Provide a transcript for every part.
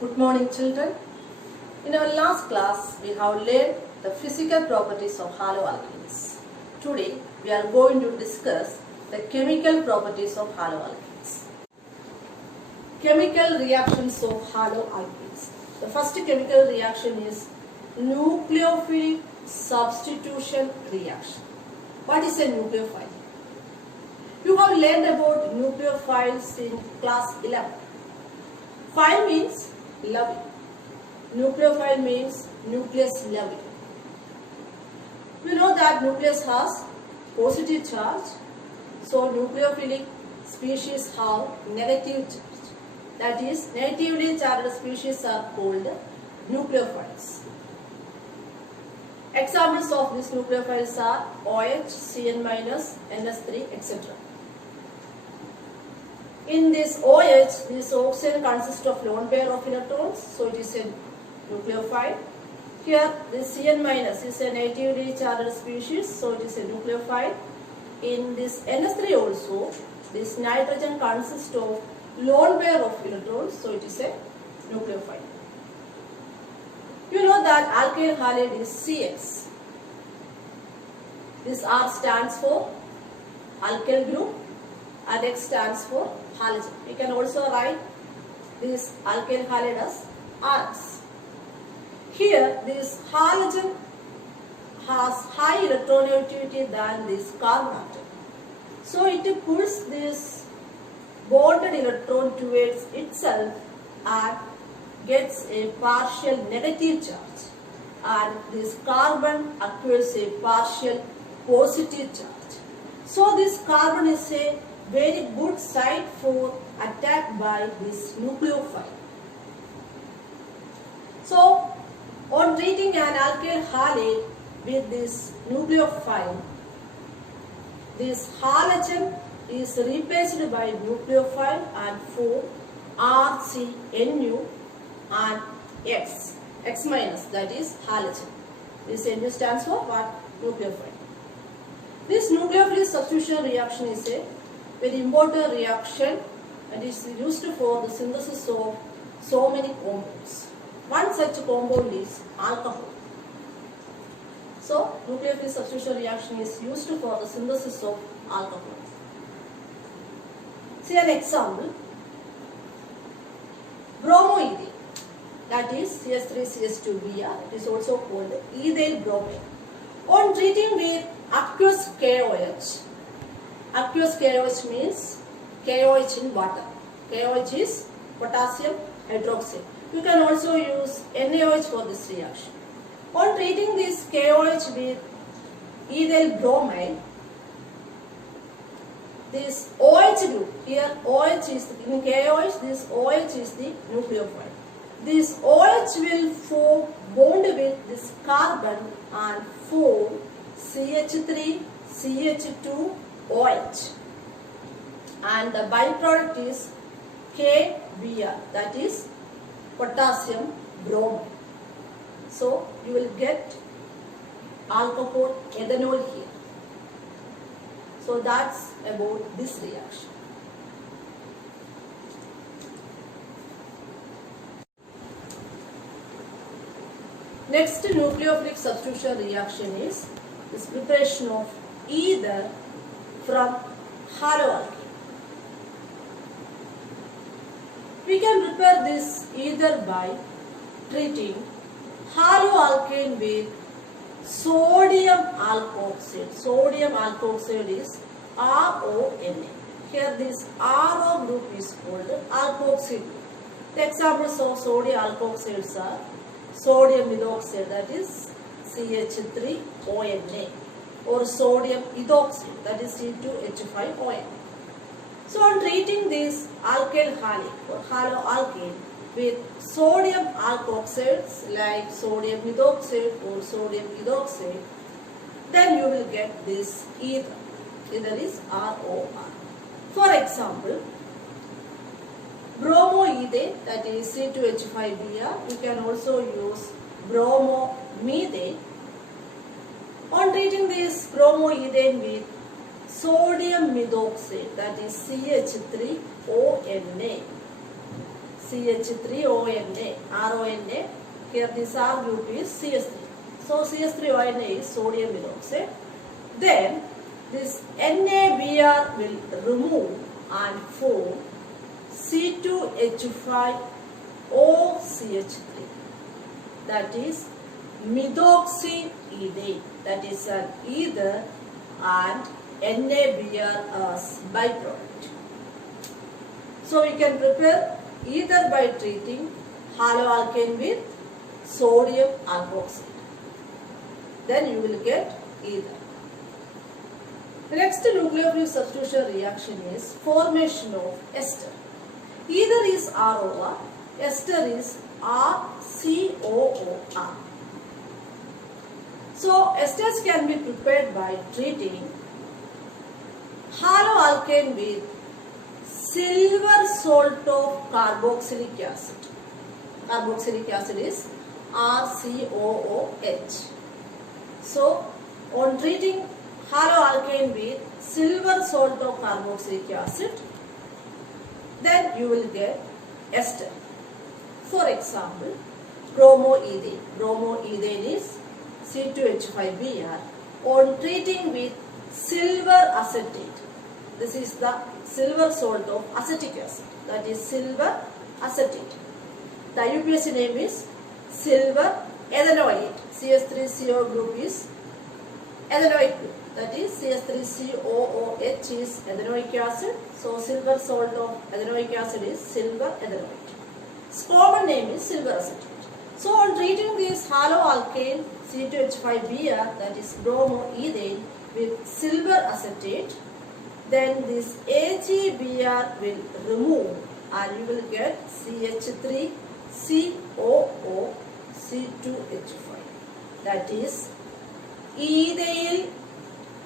Good morning, children. In our last class, we have learned the physical properties of haloalkanes. Today, we are going to discuss the chemical properties of haloalkanes. Chemical reactions of haloalkanes. The first chemical reaction is nucleophilic substitution reaction. What is a nucleophile? You have learned about nucleophiles in class 11. Phile means loving. Nucleophile means nucleus loving. We know that nucleus has positive charge, so nucleophilic species have negative charge. That is, negatively charged species are called nucleophiles. Examples of these nucleophiles are OH, Cn-, NS3, etc. In this OH, this oxygen consists of lone pair of electrons, so it is a nucleophile. Here, this Cn- is a negatively charged species, so it is a nucleophile. In this NS3 also, this nitrogen consists of lone pair of electrons, so it is a nucleophile. You know that alkyl halide is CX. This R stands for alkyl group and X stands for halogen. We can also write this alkyl halide as RX. Here, this halogen has high electronegativity than this carbon atom. So, it pulls this bonded electron towards itself and gets a partial negative charge, and this carbon acquires a partial positive charge. So, this carbon is a very good site for attack by this nucleophile. So, on treating an alkyl halide with this nucleophile, this halogen is replaced by nucleophile and form RCNu and X minus, that is halogen. This Nu stands for what? Nucleophile. This nucleophilic substitution reaction is a very important reaction and is used for the synthesis of so many compounds. One such compound is alcohol. So, nucleophilic substitution reaction is used for the synthesis of alcohol. See an example. Bromoethane, that is CH3CH2Br, it is also called ethyl bromide. On treating with aqueous KOH, aqueous KOH means KOH in water. KOH is potassium hydroxide. You can also use NaOH for this reaction. On treating this KOH with ethyl bromide, this OH group, here OH is, in KOH, this OH is the nucleophile. This OH will form bond with this carbon and form CH3, CH2, OH. And the byproduct is KBr, that is potassium bromide. So, you will get alcohol ethanol here. So, that's about this reaction. Next nucleophilic substitution reaction is this preparation of ether from haloalkane. We can prepare this ether by treating haloalkane with sodium alkoxide. Sodium alkoxide is RONA. Here this RO group is called alkoxide group. The examples of sodium alkoxides are sodium methoxide, that is CH3ONA, or sodium ethoxide, that is C2H5ON. So, on treating this alkyl halide or haloalkane with sodium alkoxides like sodium methoxide or sodium ethoxide, then you will get this ether. Ether is ROR. For example, bromoethane, that is C2H5Br. You can also use bromomethane. On treating this bromoethane with sodium methoxide, that is CH3ONA. CH3ONA, RONA. Here this R group is CH3. So CH3ONA is sodium hydroxide. Then this NaBr will remove and form C2H5OCH3. That is methoxyethane. That is an ether and NaBr as byproduct. So we can prepare ether by treating haloalkane with sodium alkoxide. Then you will get ether. The next nucleophilic substitution reaction is formation of ester. Ether is ROR, ester is RCOOR. So esters can be prepared by treating haloalkane with silver salt of carboxylic acid. Carboxylic acid is RCOOH. So on treating haloalkane with silver salt of carboxylic acid, then you will get ester. For example, bromoethane. Bromoethane is C2H5Br. On treating with silver acetate, this is the silver salt of acetic acid, that is silver acetate. The IUPAC name is silver ethanoate. CH3CO group is ethanoic group, that is CH3COOH is ethanoic acid. So silver salt of ethanoic acid is silver ethanoate. Its common name is silver acetate. So on treating this haloalkane C2H5Br, that is bromoethane, with silver acetate, then this AgBr will remove and you will get CH3COO C2H5. That is ethyl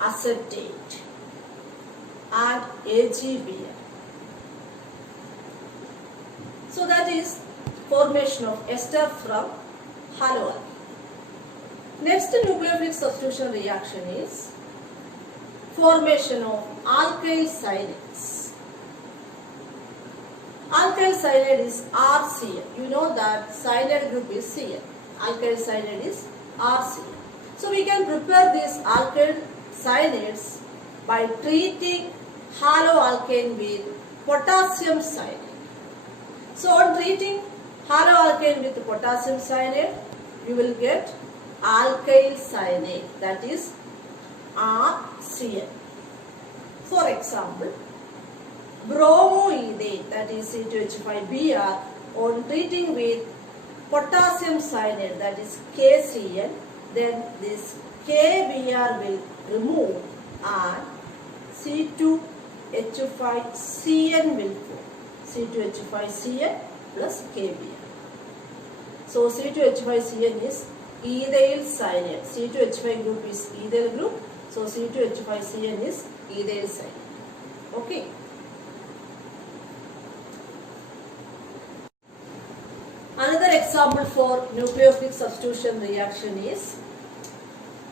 acetate and AgBr. So that is formation of ester from haloalkane. Next nucleophilic substitution reaction is formation of alkyl cyanides. Alkyl cyanide is RCN. You know that cyanide group is Cn. Alkyl cyanide is RCN. So we can prepare these alkyl cyanides by treating haloalkane with potassium cyanide. So on treating haloalkane with potassium cyanide, you will get alkyl cyanide, that is RCN. For example, bromoethane, that is C2H5Br, on treating with potassium cyanide, that is KCN, then this KBr will remove and C2H5Cn will form. C2H5Cn plus KBr. So C2H5Cn is ethyl cyanide. C2H5 group is ethyl group. So C2H5Cn is ethyl cyanide. Okay. Another example for nucleophilic substitution reaction is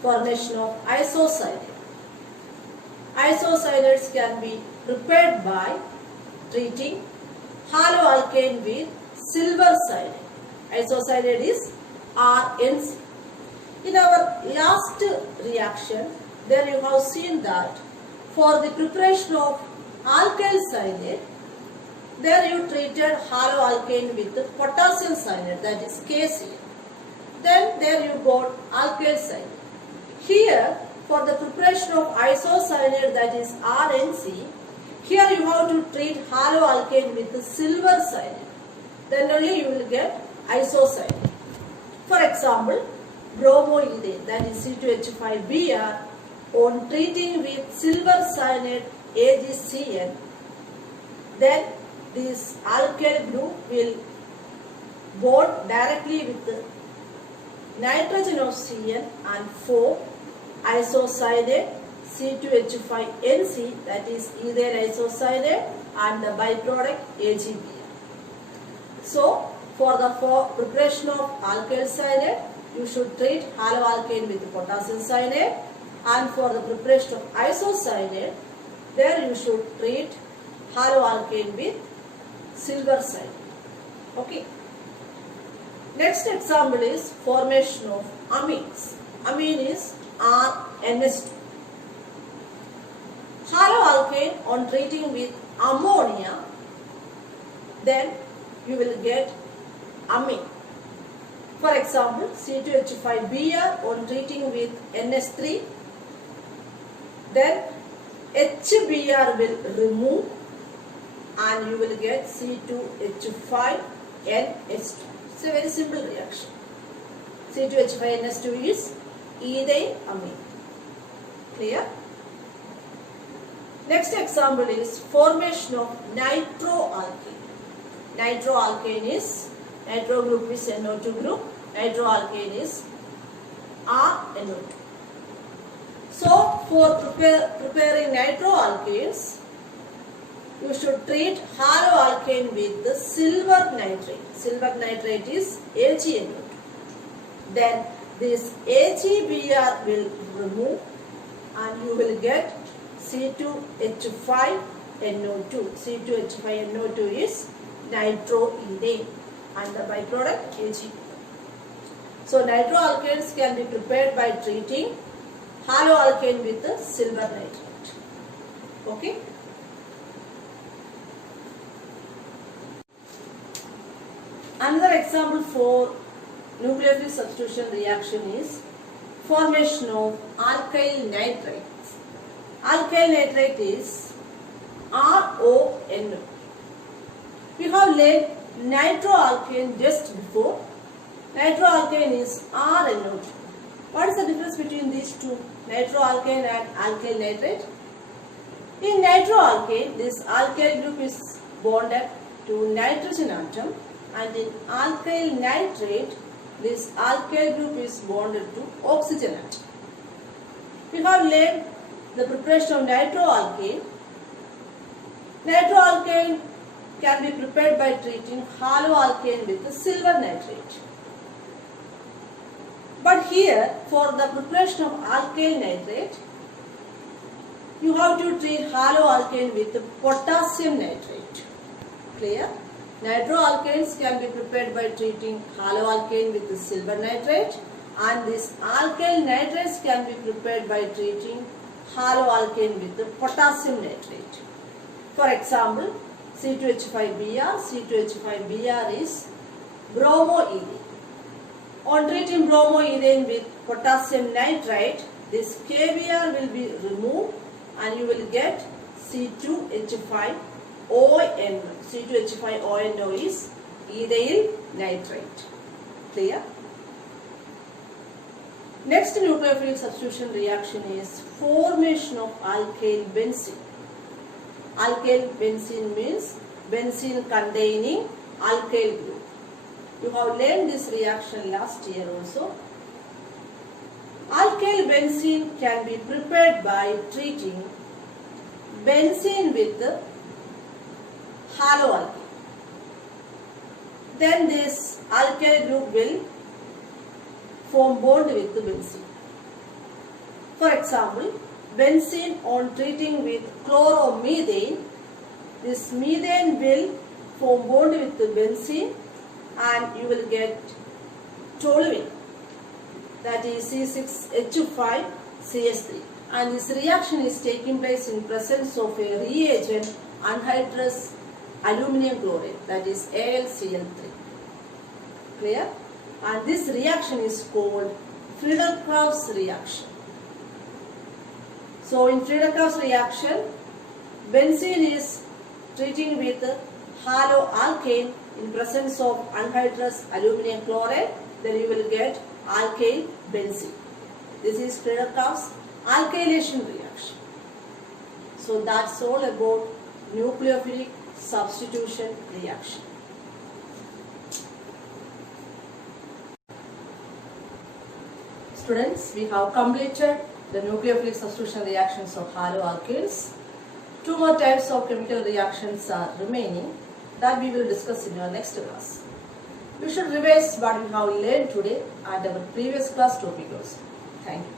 formation of isocyanide. Isocyanides can be prepared by treating haloalkane with silver cyanide. Isocyanide is RNC. In our last reaction, there you have seen that for the preparation of alkyl cyanide, there you treated haloalkane with potassium cyanide, that is KCl. Then there you got alkyl cyanide. Here, for the preparation of isocyanide, that is RNC, here you have to treat haloalkane with silver cyanide. Then only you will get isocyanide. For example, bromoethane, that is C2H5Br, on treating with silver cyanide AgCN, then this alkyl group will bond directly with the nitrogen of Cn and form isocyanate C2H5NC, that is ethyl isocyanate, and the byproduct AgBr. So for the preparation of alkyl cyanide, you should treat haloalkane with potassium cyanide, and for the preparation of isocyanate, there you should treat haloalkane with silver cyanide. Okay. Next example is formation of amines. Amine is RNS2. Haloalkane on treating with ammonia, then you will get amine. For example, C2H5Br on treating with NH3, then HBr will remove and you will get C2H5NH2. It's a very simple reaction. C2H5NH2 is ethyl amine. Clear? Next example is formation of nitroalkane. Nitroalkane is, nitro group is NO2 group, nitroalkane is RNO2. So, for preparing nitroalkanes, you should treat haloalkane with the silver nitrate. Silver nitrate is AgNO2. Then this AgBr will remove and you will get C2H5NO2. C2H5NO2 is nitroethane and the byproduct Ag. So nitroalkanes can be prepared by treating haloalkane with the silver nitrate. Okay. Another example for nucleophilic substitution reaction is formation of alkyl nitrates. Alkyl nitrate is RONO. We have learned nitroalkane just before. Nitroalkane is RNO2. What is the difference between these two, nitroalkane and alkyl nitrate? In nitroalkane, this alkyl group is bonded to nitrogen atom, and in alkyl nitrate, this alkyl group is bonded to oxygen atom. We have learned the preparation of nitroalkane. Nitroalkane can be prepared by treating haloalkane with the silver nitrate. But here, for the preparation of alkyl nitrate, you have to treat haloalkane with the potassium nitrate. Clear? Nitroalkanes can be prepared by treating haloalkane with the silver nitrate, and this alkyl nitrates can be prepared by treating haloalkane with the potassium nitrate. For example, C2H5Br. C2H5Br is bromoethane. On treating bromoethane with potassium nitrate, this KBr will be removed and you will get C2H5ONO. C2H5ONO is ethyl nitrate. Clear? Next nucleophilic substitution reaction is formation of alkyl benzene. Alkyl benzene means benzene containing alkyl group. You have learned this reaction last year also. Alkyl benzene can be prepared by treating benzene with the haloalkane. Then this alkyl group will form bond with the benzene. For example, benzene on treating with chloromethane, this methane will form bond with the benzene and you will get toluene, that is C6H5CH3, and this reaction is taking place in presence of a reagent anhydrous aluminum chloride, that is AlCl3. Clear? And this reaction is called Friedel-Crafts reaction. So in Friedel-Crafts reaction, benzene is treating with haloalkane in presence of anhydrous aluminum chloride, then you will get alkyl benzene. This is Friedel-Crafts alkylation reaction. So that's all about nucleophilic substitution reaction. Students, we have completed the nucleophilic substitution reactions of haloalkanes. Two more types of chemical reactions are remaining that we will discuss in our next class. We should revise what we have learned today and our previous class topic also. Thank you.